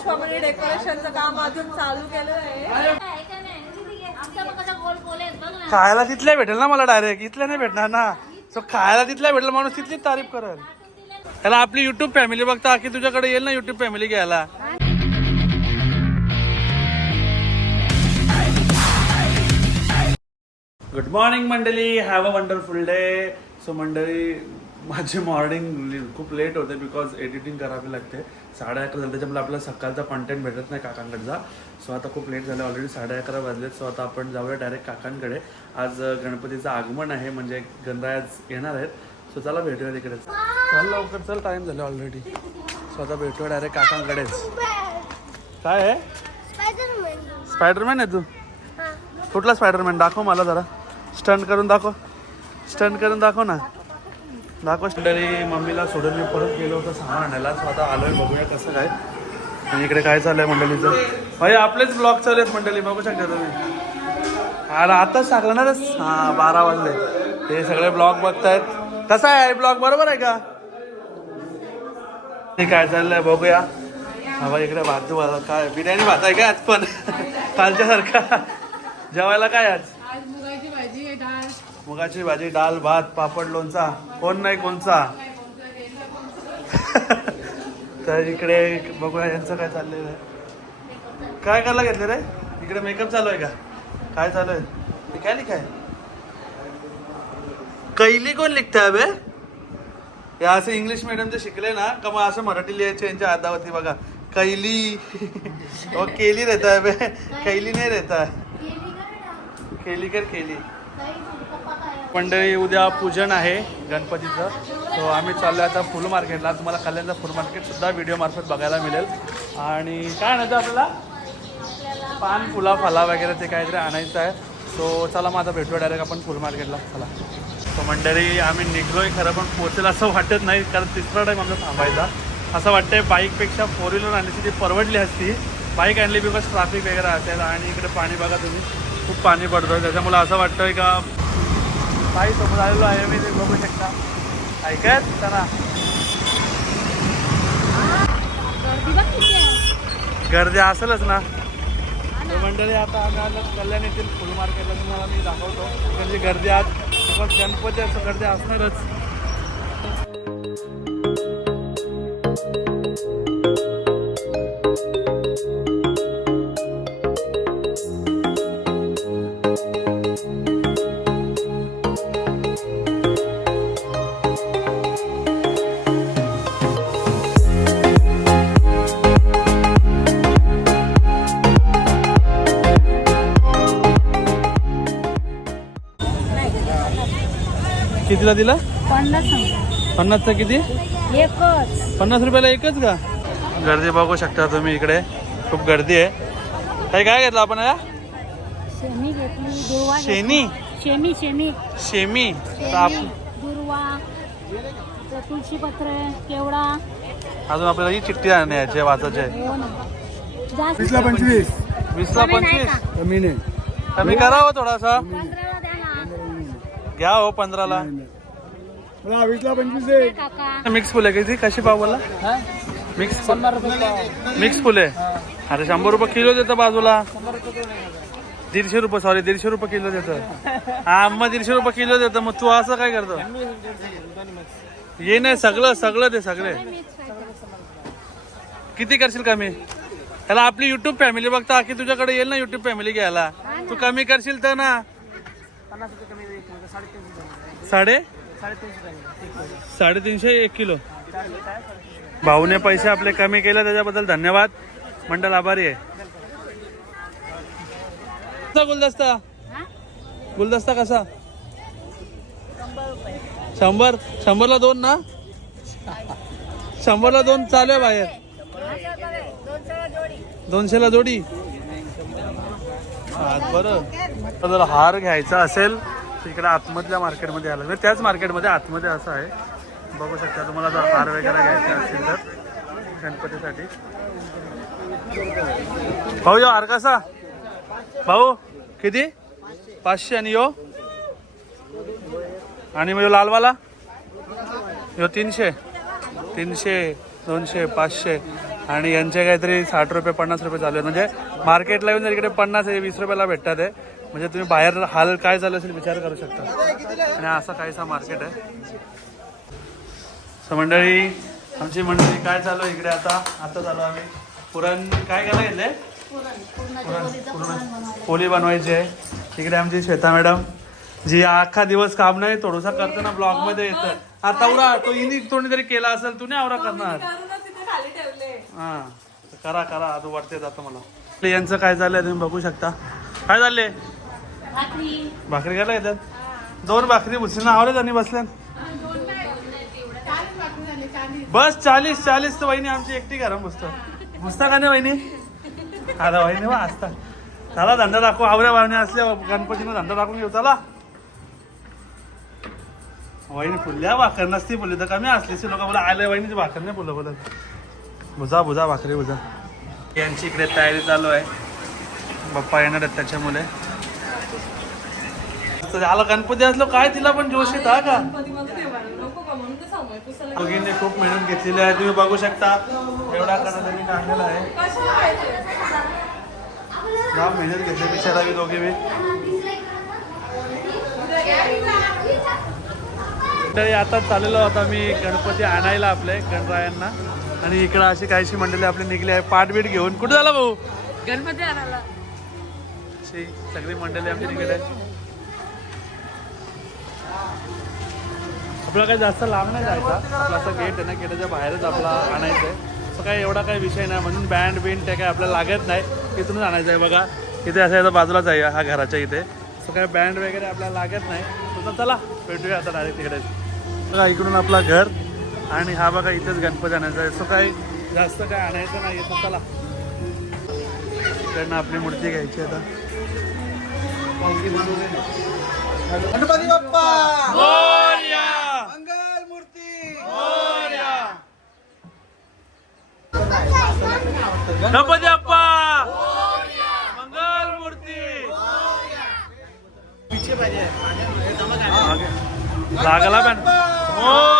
गणेश मामाने डेकोरेशनचं काम अजून चालू केलं आहे. खायला तिथल्या भेटेल ना मला डायरेक्ट इथल्या नाही भेटणार ना. सो खायला तिथल्या भेटेल माणूस तिथलीच तारीफ करेल. त्याला आपली युट्यूब फॅमिली बघता की तुझ्याकडे येईल ना युट्यूब फॅमिली घ्यायला. गुड मॉर्निंग मंडळी. Have a wonderful day so मंडळी माझी मॉर्निंग खूप लेट होते बिकॉज एडिटिंग करावी लागते. साडे अकरा झाले त्याच्यामुळे आपल्याला सकाळचा कंटेंट भेटत नाही काकांकडचा. सो आता खूप लेट झालं ऑलरेडी साडे अकरा वाजलेत. सो आता आपण जाऊया डायरेक्ट काकांकडे. आज गणपतीचं आगमन आहे म्हणजे गणराज येणार आहेत. सो चला भेटूया तिकडेच चल लवकर चल टाईम झालं ऑलरेडी सो आता भेटूया डायरेक्ट काकांकडेच काय आहे स्पायडरमॅन. आहे तू? कुठला स्पायडरमॅन दाखव मला जरा. स्टंट करून दाखव. स्टंट करून दाखव ना. दाखव तरी मम्मीला सोडून मी परत गेलो होतो सामान आणायला. सो आता आलोय बघूया कसं काय. आणि इकडे काय चाललंय मंडळीचं? भाई आपलेच ब्लॉग चालू आहेत मंडळी बघू शकता तुम्ही. अरे आताच सांगलं ना रे? हा बारा वाजले. हे सगळे ब्लॉग बघतायत. कसा आहे ब्लॉग बरोबर आहे का? ते काय चाललंय बघूया. हवा इकडे भात काय बिर्याणी भात आहे का आज पण? कालच्या सारखा जेवायला काय आज आज मुगाची भाजी आहे डाळ मुगाची भाजी डाल भात पापड लोणचा. कोण नाही कोणचा? तर इकडे बघूया यांचं काय चाललेलं आहे काय करायला घेतलं रे? इकडे मेकअप चालू आहे का? काय चालू आहे? हे काय लिखाय? कैली कोण लिखताय अबे? हे असं इंग्लिश मिडियमचे शिकले ना का मग असं मराठी लिहायचे यांच्या हातावरती बघा. कैली. ओ केली रहता है बे कैली. नाही रहता. केली कर केली. मंडळी उद्या पूजन आहे गणपतीचं. तो आम्ही चाललो आता फुल मार्केटला. तुम्हाला कल्याणचा फुल मार्केट सुद्धा व्हिडिओ मार्फत बघायला मिळेल. आणि काय आणायचं आपल्याला? पान फुला फला वगैरे ते काहीतरी आणायचं आहे. सो चला मग आता डायरेक्ट आपण फुल मार्केटला. चला. सो मंडळी आम्ही निघलोय खरं पण पोचेल असं वाटत नाही कारण तिसरा टाईम आमचा थांबायचा. असं वाटतंय बाईकपेक्षा फोर व्हीलर आणण्याची ती परवडली असती बाईक आणली बिकॉज ट्रॅफिक वगैरे असेल आणि इकडे पाणी बघा तुम्ही. खूप पाणी पडतं त्याच्यामुळे असं वाटतंय का काही समोर आलेलो आहे मी ते बघू शकता ऐकत चला। गर्दी असेलच ना। मंडळी आता आम्ही आलो कल्याण येथील फुल मार्केटला तुम्हाला मी दाखवतो. म्हणजे गर्दी आज गणपती असं गर्दी असणारच. कितीला दिला? पन्नास पन्नासचा किती? एकच. पन्नास रुपयाला एकच का? गर्दी बघू शकता तुम्ही इकडे. खूप गर्दी आहे. काही काय घेतलं आपण या शेमी घेतली. शेनी शेमी शेमी. दुर्वा केवडा. अजून आपल्याला ही चिठ्ठी आणण्याची वाचायची आहे. हो वीसला पंचवीस. वीसला पंचवीस? कमी नाही. कमी करा हो थोडासा. पंधराला द्या ना. घ्या हो पंधराला. वीसला पंचवीस आहे काका मिक्स फुले किती? कशी पाव बोला मिक्स मिक्स फुले? अरे शंभर रुपये किलो देतं बाजूला. दीडशे रुपये सॉरी दीडशे रुपये किलो देतं. हा मग दीडशे रुपये किलो देतं. मग तू असं काय करतो? ये नाही सगळं सगळं दे सगळे. किती करशील कमी? त्याला आपली युट्यूब फॅमिली बघता की तुझ्याकडे येईल ना युट्यूब फॅमिली घ्यायला? तू कमी करशील तर ना. साडे? साडेतीनशे एक किलो. भाऊने पैसे आपले कमी केले त्याच्याबद्दल धन्यवाद. मंडळ आभारी आहे. गुलदस्ता? गुलदस्ता कसा? शंभर शंभरला दोन ना? शंभरला दोन चालू आहे बाहेर. दोनशेला जोडी. हा, बरं. जर हार घ्यायचा असेल इकडे आतमधल्या मार्केटमध्ये आलं तर त्याच मार्केटमध्ये आतमध्ये असं आहे. बघू शकता तुम्हाला जर हार वगैरे घ्यायचा असेल तर गणपतीसाठी. भाऊ यो हार कसा? भाऊ किती? पाचशे आणि यो? आणि मग यो लालवाला? यो तीनशे. तीनशे दोनशे पाचशे. आणि यांचे काहीतरी साठ रुपये पन्नास रुपये चालू आहेत. म्हणजे मार्केटला येऊन जर इकडे पन्नास आहे वीस रुपयाला भेटतात आहे. म्हणजे तुम्ही बाहेर हाल काय झालं असेल विचार करू शकता. आणि असा काहीसा मार्केट आहे. तर मंडळी आमची मंडळी काय चालू आहे इकडे आता? आता चालू आम्ही. पुरण काय करायला घेतले पोली बनवायची आहे. इकडे आमची श्वेता मॅडम जी अख्खा दिवस काम नाही थोडंसं करताना ब्लॉगमध्ये येतं. आता उरा तो इनी कोणीतरी केला असेल तू नाही आवरा करणार. हा करा करा आता वरते जातो मला. यांचं काय झालंय तुम्ही बघू शकता. काय झाले भाकरी. घ्यायला येतात? दोन भाकरी भुसीना आवडत आणि बसल्या. बस चाळीस चाळीस तर वहिनी आमची एकटी घरात बसतो बसता का नाही वहिनी? आता वहिनी वा असता. चला धंदा दाखवू. आवऱ्या वावण्या असल्या गणपतीनं धंदा दाखवून घेऊ. चला. वहिनी फुलल्या भाकर नसती फुलली तर कमी असली. लोक बोला आले वहिनीची भाकर नाही फुलं बोलत. भुजा भुजा भाकरी भुजा यांची इकडे तयारी चालू आहे. बाप्पा येणार आहेत त्याच्यामुळे. तर आला गणपती असलो काय तिला पण जोश येत हा का? दोघींनी खूप मेहनत घेतलेली आहे तुम्ही बघू शकता. एवढा कडा त्यांनी काढलेला आहे. जाम मेहनत घेतली बिचारा मी दोघे मी तरी आता चाललेलो होता मी गणपती आणायला आपले गणरायांना. आणि इकडं अशी काहीशी मंडळी आपली निघली आहे पाठबीट घेऊन. कुठे झाला भाऊ? गणपती आणायला. सगळी मंडळी आपली निघाली आहे आपला काही जास्त लांब नाही जायचा. आपला असं गेट आहे ना गेटाच्या बाहेरच आपला आणायचं आहे. असं काही एवढा काही विषय नाही म्हणून बँड बिंड ते काय आपल्याला लागत नाही. इथूनच आणायचं आहे बघा. इथे असं याचा बाजूलाच आहे हा घराच्या इथे. असं काही बँड वगैरे आपल्याला लागत नाही. तर चला भेटूया आता डायरेक्ट तिकडे बघा इकडून आपला घर आणि हा बघा इथेच गणपती आणायचा आहे. असं काही जास्त काय आणायचं नाही तर चला. इकडनं आपली मूर्ती घ्यायची आता. गणपती बाप्पा मोरया! मंगल मूर्ती मोरया! गणपती बाप्पा मंगल मूर्ती! लागला पण. मोरया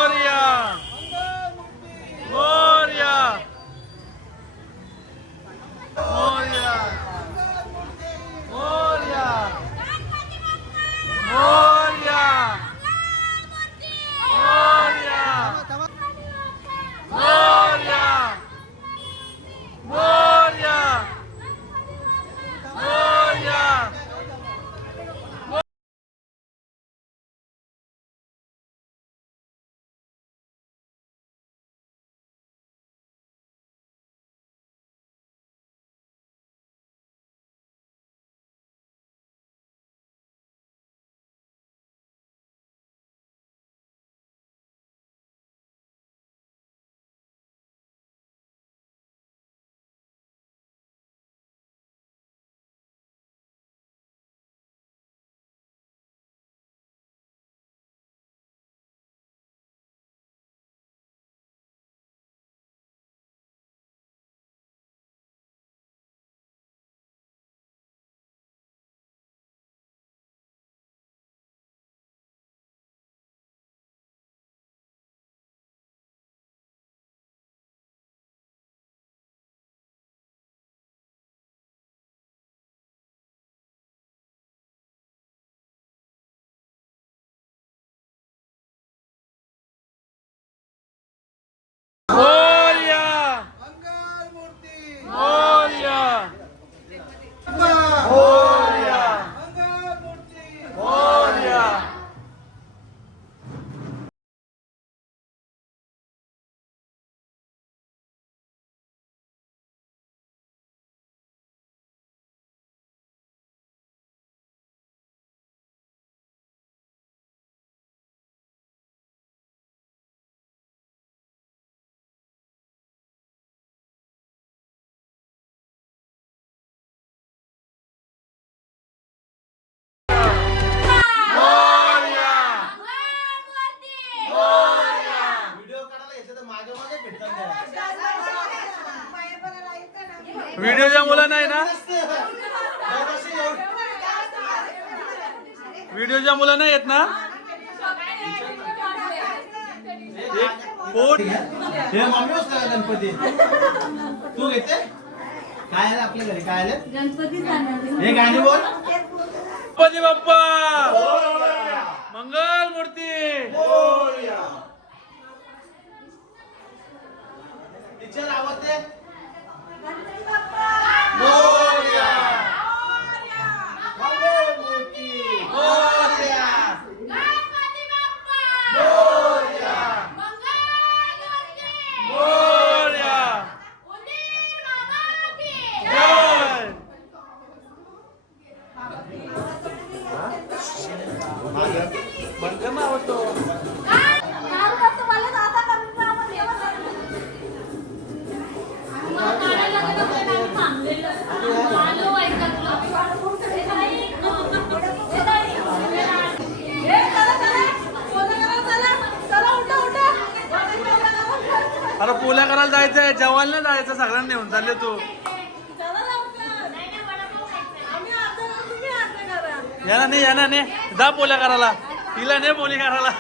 व्हिडिओच्या मुलं नाही ना? व्हिडिओच्या मुलं नाही येत ना? कोट हे मम्मी बसला गणपती. तू घेते? काय आलं आपल्या घरी? काय आलं हे गाणी बोल. गणपती बाप्पा! मंगल मूर्ती! टीचर आवाज जायचंय जवानला जायचं सगळ्यांना नेऊन चालले तू. येणार नाही येणार नाही जा पोल्या करायला. तिला नाही बोली करायला.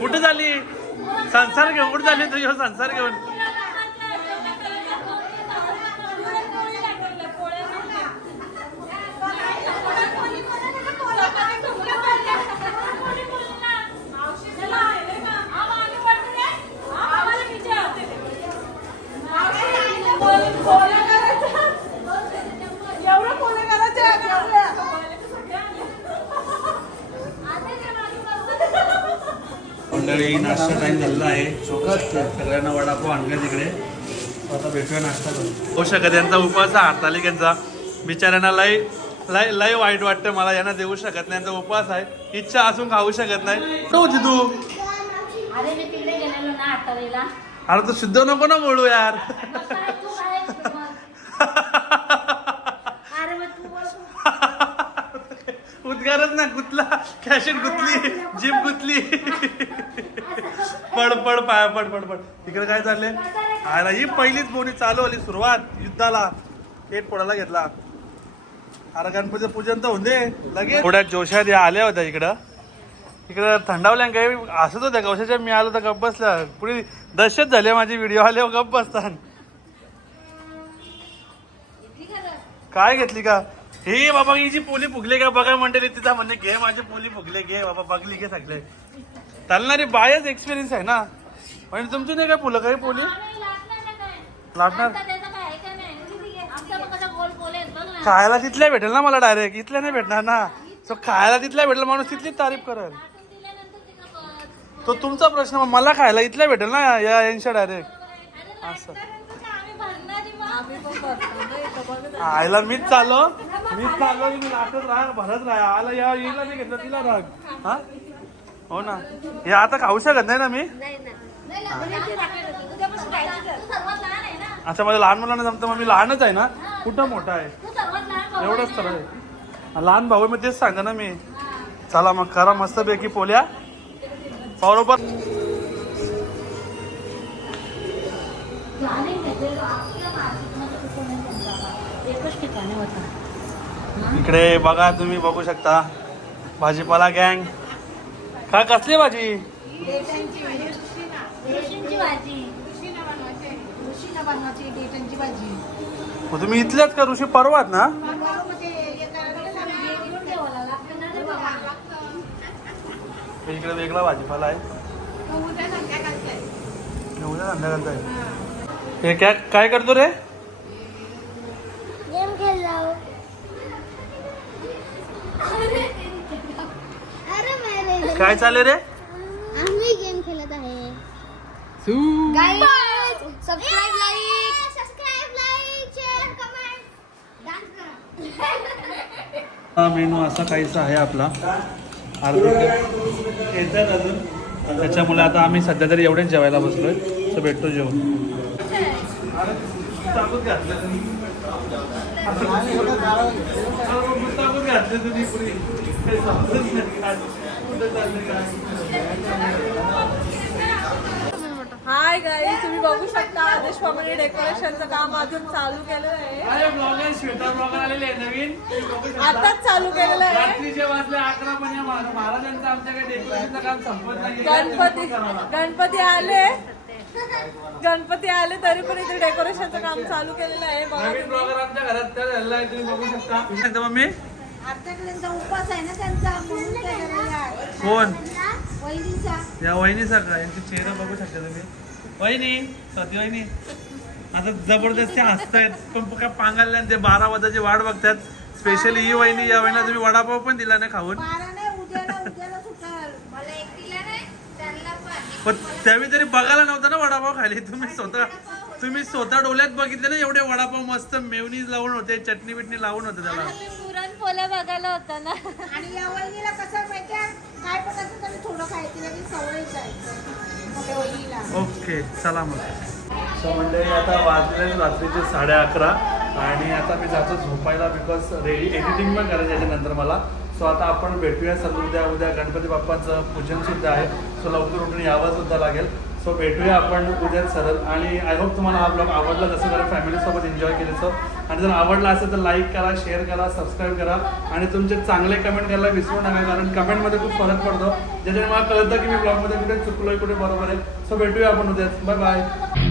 कुठे झाली? संसार घेऊन कुठे झाली तुझ्या संसार घेऊन. मंडळी नाश्ता टाइम झालेला आहे. सगळ्यांना वडापाव आणला तिकडे. आता भेटूया नाश्ता करू होऊ शकत यांचा उपवास आहे हरतालिकेंचा बिचाऱ्यांना लय लय लय वाईट वाटतं मला यांना देऊ शकत नाही यांचा उपवास आहे. इच्छा असून खाऊ शकत नाही. कुठं होती तू? अरे तू शुद्ध नको ना बोलू यार तू काय मग? अरे मग तू बोल उद्गारच ना गुतला. कॅशेट गुतली. जीप गुतली. पड पड पाया पड पड पड. तिकडे काय चालले आयला ही पहिलीच बोनी चालू आली सुरुवात. युद्धाला. पेट पोडायला घेतला. अरे गणपतीचं पूजन तर होते लगेच. थोड्या जोशात या आल्या होत्या इकडं. इकडं थंडावल्या काही असत होत्या कवशाच्या मी आलो तर गप्प बसल्या पुढे दहशत झाली माझी व्हिडिओ आले गप्प बसतात. काय घेतली का? हे बाबा हिची पोली फुगले का? बघा म्हणते तिचा म्हणणे घे माझी पोली फुगले घे बाबा बघली घे सगळे. चालणारी बायच एक्सपिरियन्स आहे ना? म्हणजे तुमची नाही काय फुलं काही पोली? लाटणार? खायला तिथल्या भेटेल ना मला डायरेक्ट इथल्या नाही भेटणार ना. तो खायला तिथल्या भेटेल माणूस तिथलीच तारीफ करेल. तो तुमचा प्रश्न मला खायला इथल्या भेटेल ना या यांच्या डायरेक्ट असं. आयला मीच चाललो मी चाललो मी लाटत राहा भरत राहा. आला या येईल नाही घेतलं तिला राग. हा? हो ना. हे आता खाऊ शकत नाही ना मी? अच्छा माझ्या लहान मुलांना जमतं मग मी लहानच आहे ना? कुठं मोठा आहे? एवढंच तर आहे. लहान भाऊ मग तेच सांगा ना मी. चला मग करा मस्त पैकी पोल्या. बरोबर एकच ठिकाणी होता इकडे बघा तुम्ही बघू शकता. भाजीपाला गँग. काय कसली भाजी? रेशीमची भाजी. मग तुम्ही इथल्याच का ऋषी परवात ना. इकडे वेगळा भाजीपाला आहे. उद्या संध्याकाळचा आहे. हे काय काय करतो रे गेम खेळ जाओ अरे मेरे काय चालले रे आम्ही गेम खेळत आहे subscribe like subscribe like share comment dance करा हा मेनू असा काहीसा आहे आपला अर्धे येतात अजून त्याच्यामुळे आता आम्ही सध्या तरी एवढेच जेवायला बसलोय तर भेटतो जेवण घातलं तुम्ही. हाय गाईज तुम्ही बघू शकता आदेश प्रमाणे डेकोरेशनचं काम अजून चालू केलेलं आहे. अरे ब्लॉगर श्वेता ब्लॉगर आलेले आहे नवीन. आताच चालू केलेलं आहे. वाजले अकरा पण या महा- महाराजांचं आमच्याकडे डेकोरेशनचं काम संपत नाही. गणपती गणपती आले. गणपती आले तरी पण इथे डेकोरेशनचं काम चालू केलेलं आहे. बघा आमच्या घरात तुम्ही बघू शकता. मम्मी. कोण या. वहिनीचा. का यांचे चेहरा बघू शकता तुम्ही. वहिनी स्वाती वहिनी आता जबरदस्ती हसतायत पण काय पांगायला ते बारा वाजाची वाट बघतात. स्पेशली ही वहिनी या वहिनीला तुम्ही वडापाव पण दिला नाही खाऊन. पण. पण त्यावेळी तरी बघायला नव्हता ना वडापाव खाली तुम्ही स्वतः तुम्ही स्वतः डोल्यात बघितले ना एवढे वडापाव मस्त मेवनीज लावून होते चटणी बिटणी लावून होते त्याला. पुरणपोळ्या बघायला होता ना. आणि या वहिनीला कसं माहितीये काय पण असं तरी थोडं खायची लगेच सवय जायचं. वहिनीला. ओके चला मग. सो मंडळी आता वाजले रात्रीचे साडे अकरा आणि आता मी जातो झोपायला बिकॉज रेडी एडिटिंग पण करायचं याच्यानंतर मला. सो आता आपण भेटूया सर्व उद्या उद्या गणपती बाप्पाचं पूजन सुद्धा आहे. सो लवकर उठून यावं सुद्धा लागेल. सो भेटूया आपण उद्या सरळ. आणि आय होप तुम्हाला हा ब्लॉग आवडला जसं जरा फॅमिलीसोबत एन्जॉय केले सो आणि जर आवडला असेल तर लाईक करा शेअर करा सबस्क्राईब करा. आणि तुमचे चांगले कमेंट करायला विसरू नका कारण कमेंटमध्ये खूप फरक पडतो. ज्याच्याने मला कळतं की मी ब्लॉगमध्ये कुठे चुकलोय कुठे बरोबर आहे. सो भेटूया आपण उद्या बाय बाय